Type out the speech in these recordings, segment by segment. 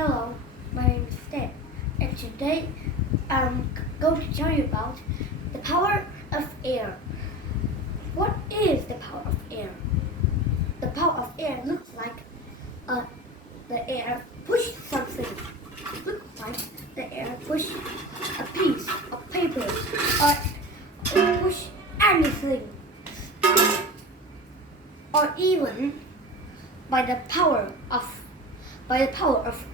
Hello, my name is Stan, and today I'm going to tell you about the power of air. What is the power of air? The power of air looks like the air pushed something. Looks like the air pushed a piece of paper or push anything. Or even by the power of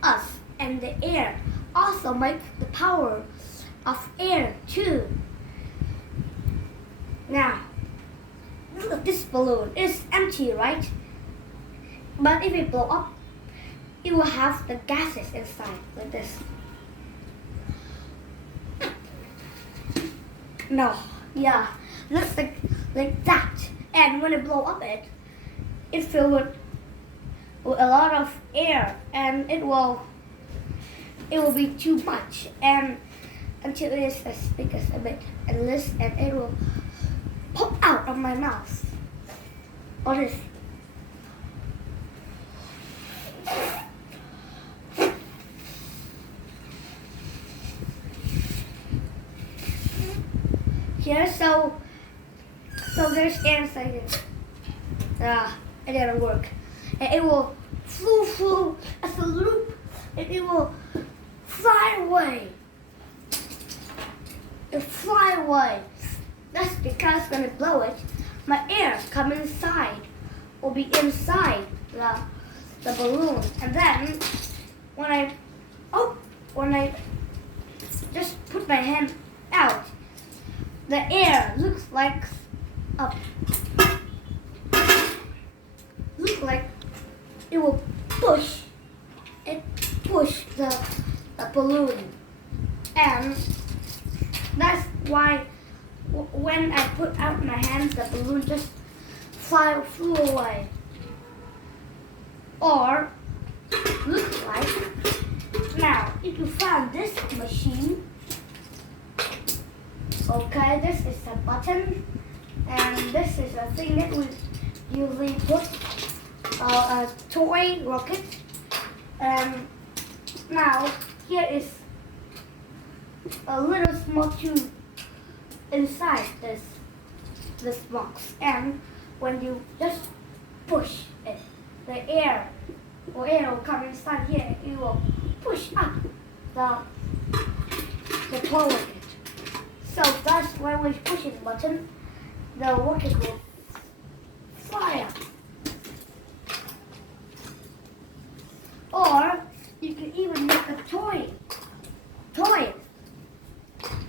us, and the air also makes the power of air too. Now, look at this balloon. It's empty, right? But if it blow up, it will have the gases inside, like this. No, yeah, looks like that. And when it blow up, it filled with a lot of air, and it will be too much, and until it is as big as a bit, and this, and it will pop out of my mouth. Or this. Here, so there's air inside it. It didn't work. And it will flew as a loop, and it will fly away. It fly away. That's because when I blow it, my air come inside, will be inside the balloon. And then when I just put my hand out, the air looks like it will push the balloon, and that's why when I put out my hands, the balloon just flew away. Or looks like, now if you found this machine, okay, this is a button, and this is a thing that we usually put a toy rocket. Now here is a little small tube inside this box, and when you just push it, the air will come inside here. It will push up the toy rocket. So that's when we push the button, the rocket will fly up. Or you can even make a toy.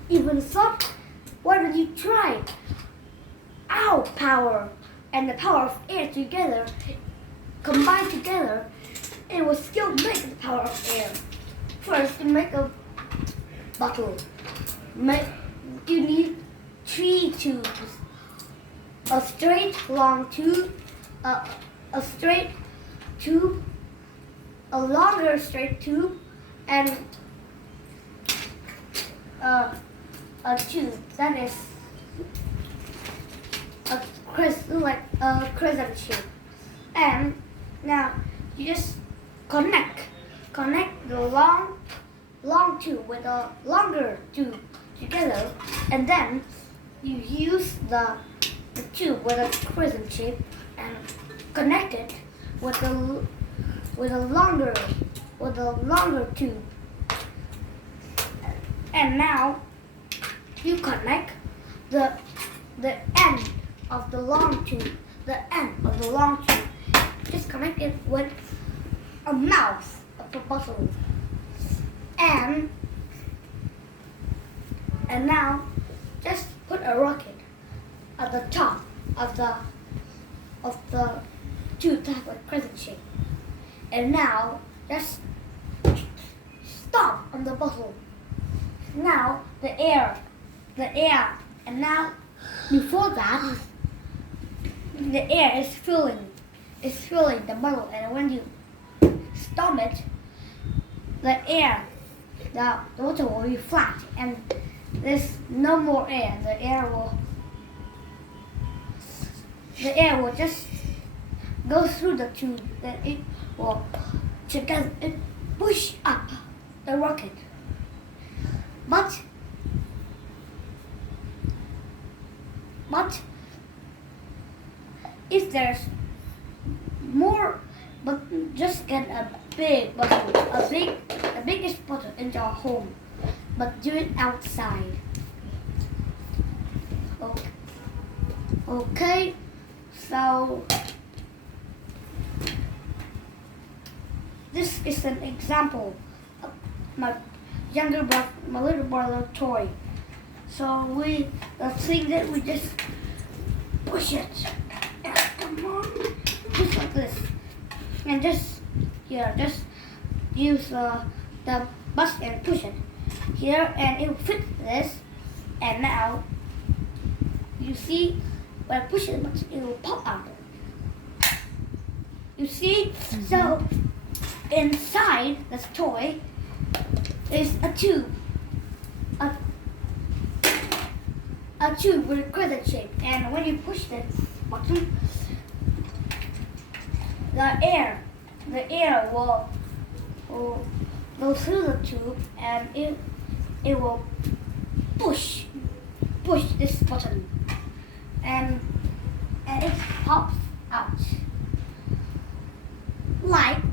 Even so, why don't you try our power and the power of air together, combined together, it will still make the power of air. First, to make a bottle, you need 3 tubes. A straight long tube, a straight tube, a longer straight tube, and a tube that is like a crescent shape. And now you just connect the long tube with a longer tube together, and then you use the tube with a crescent shape and connect it with a longer tube. And now you connect the end of the long tube. Just connect it with a mouth of the bottle. And now just put a rocket at the top of the tube that has a crescent shape. And now just stop on the bottle. Now the air, and now before that, the air is filling the bottle, and when you stop it, the water will be flat, and there's no more air. The air will just go through the tube, then it will push up the rocket. But if there's more, but just get a big bottle, the biggest bottle in your home, but do it outside. Okay, so this is an example of my little brother toy. So the thing that we just push it, come on, just like this, and just use the bus and push it here, and it will fit this. And now you see when I push it, it will pop out. You see, so inside this toy is a tube. A tube with a crescent shape, and when you push this button, the air will go through the tube, and it will push this button, and it pops out. Like,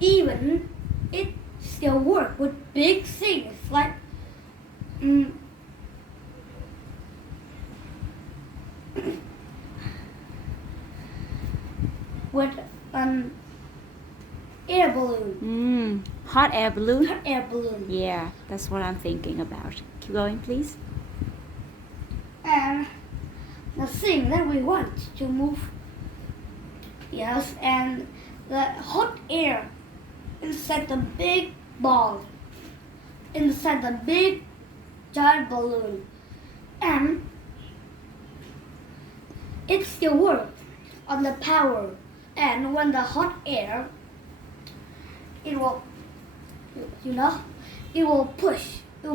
even it still works with big things like with an air balloon. Hot air balloon? Hot air balloon. Yeah, that's what I'm thinking about. Keep going, please. And the thing that we want to move, yes, and the hot air inside the big ball, inside the big giant balloon, and it still works on the power. And when the hot air, it will push a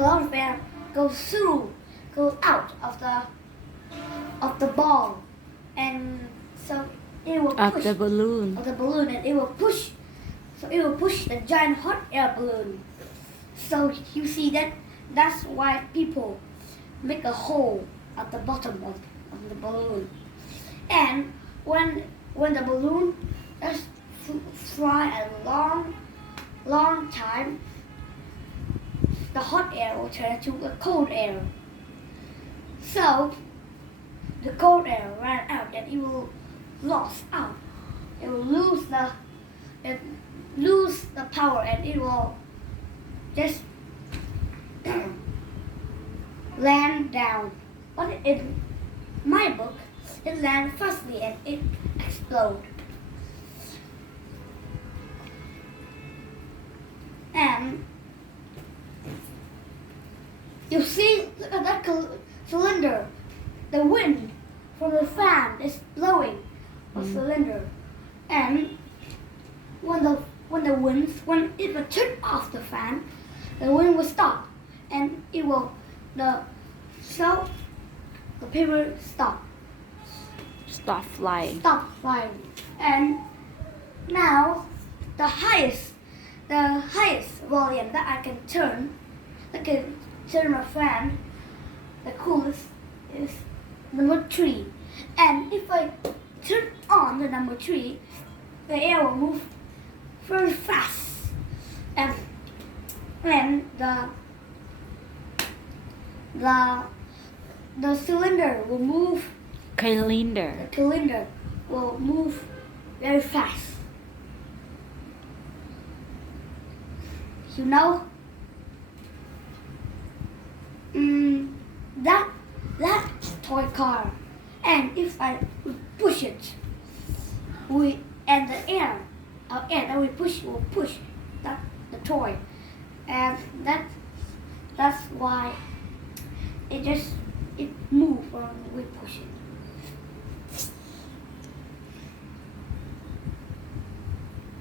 lot of air, go out of the ball, and so it will push the balloon. Of the balloon, and it will push. So it will push the giant hot air balloon. So you see that's why people make a hole at the bottom of the balloon. And when the balloon just fly a long time, the hot air will turn to the cold air. So the cold air ran out, and it will lost out. It will lose the power, and it will just land down. But in my book, it landed fastly and it exploded. And you see, look at that cylinder. The wind from the fan is blowing the cylinder, and when it will turn off the fan, the wind will stop, and the paper Stop flying. And now the highest volume that I can turn a fan, the coolest, is number 3. And if I turn on the number 3, the air will move very fast, and the cylinder will move. The cylinder will move very fast. You know, that toy car, and if I would push it, and the air that we push will push the toy, and that's why it moves when we push it.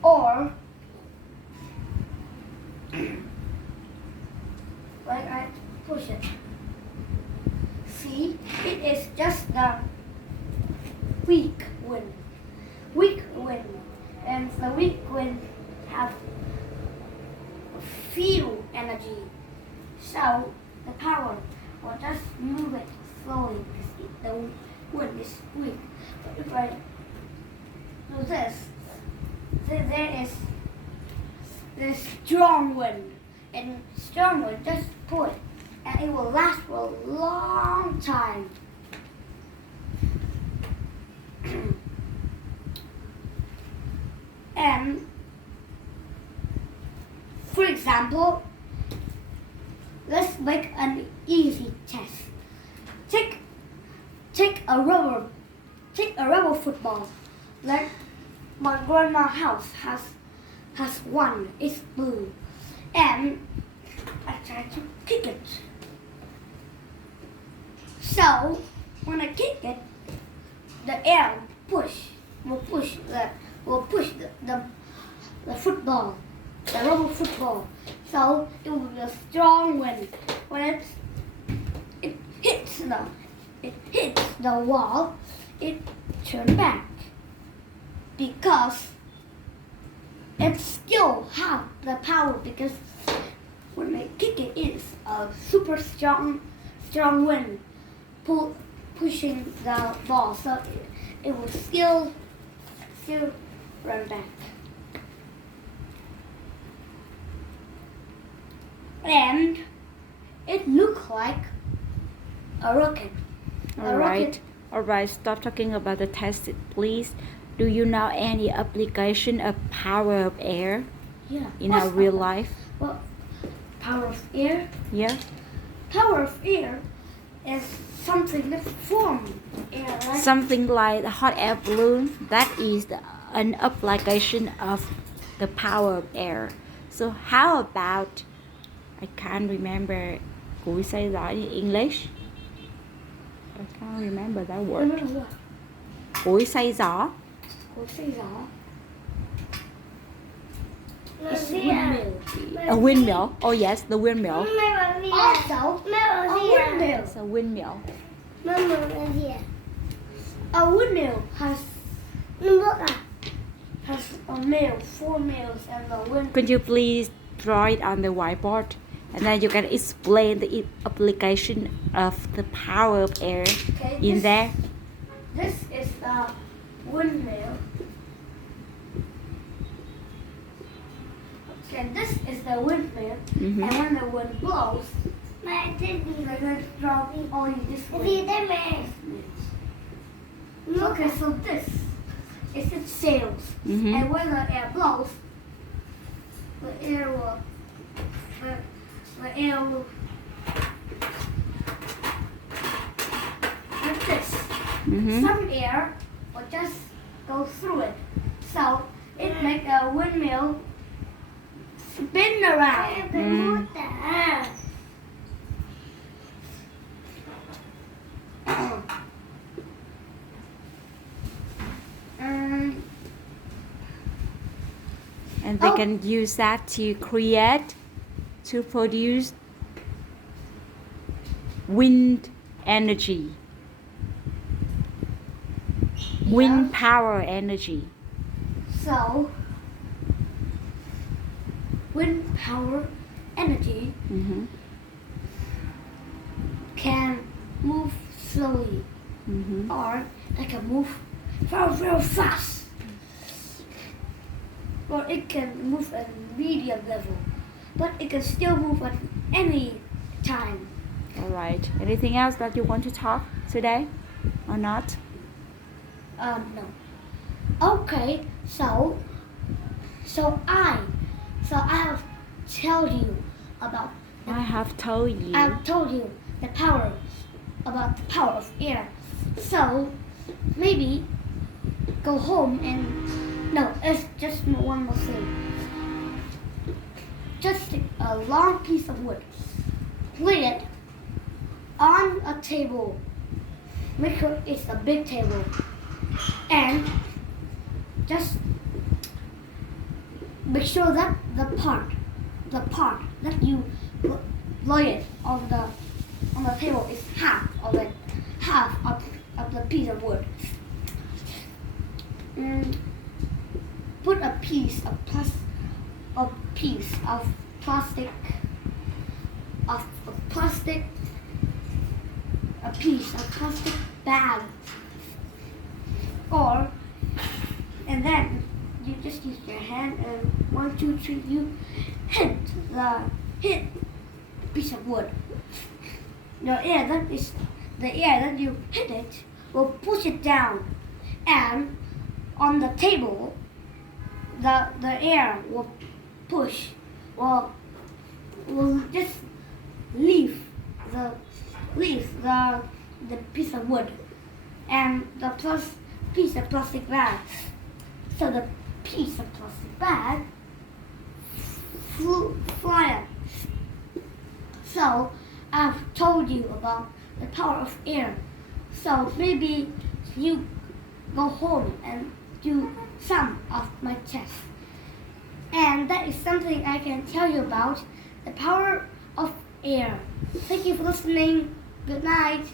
Or like I push it. See, it is just the weak wind, and the weak wind have few energy, so the power will just move it slowly because the wind is weak. But if I do this, then there is this strong wind, and strong wind just pull it, and it will last for a long time. And for example, let's make an easy test. Take a rubber football. Like my grandma's house has one. It's blue, and I try to kick it. So when I kick it, the air will push the football, the rubber football. So it will be a strong wind. When it hits the wall, it turns back because it still have the power, because when they kick it, it's a super strong wind pushing the ball, so it will still run back. And it looks like a rocket. All right. Stop talking about the test, please. Do you know any application of power of air in our real life? Well, power of air? Yeah. Power of air is something that forms air, right? Something like a hot air balloon. That is an application of the power of air. So how about, I can't remember cối xay gió in English. I can't remember that word. Remember what? Cối xay gió. Cối xay gió. It's windmill. A windmill. Oh yes, the windmill. Also, a windmill. It's a windmill. A windmill has a mill, 4 mills, and the wind. Could you please draw it on the whiteboard, and then you can explain the application of the power of air in there? This is the windmill. Okay, this is the windmill, and when the wind blows, the wind draws only this way. Okay, so this is its sails, and when the air blows, the air will like this. Some air will just go through it, so it makes a windmill spin around. And they can use that to produce wind energy, wind power energy. So, wind power energy can move slowly, or it can move very, very fast. Or it can move at medium level, but it can still move at any time. All right. Anything else that you want to talk today, or not? No. Okay. So I have told you about. I've told you the power about the power of air. So maybe go home and. No, it's just one more thing. Just take a long piece of wood, lay it on a table. Make sure it's a big table, and just make sure that the part that you lay it on the table is half of the piece of wood. put a piece of plastic of plastic bag, and then you just use your hand and 1, 2, 3 you hit the piece of wood. The air that you hit it will push it down, and on the table the air will just leave the piece of wood and the piece of plastic bag. So the piece of plastic bag fly up. So I've told you about the power of air. So maybe you go home and do some of my tests. And that is something I can tell you about, the power of air. Thank you for listening. Good night.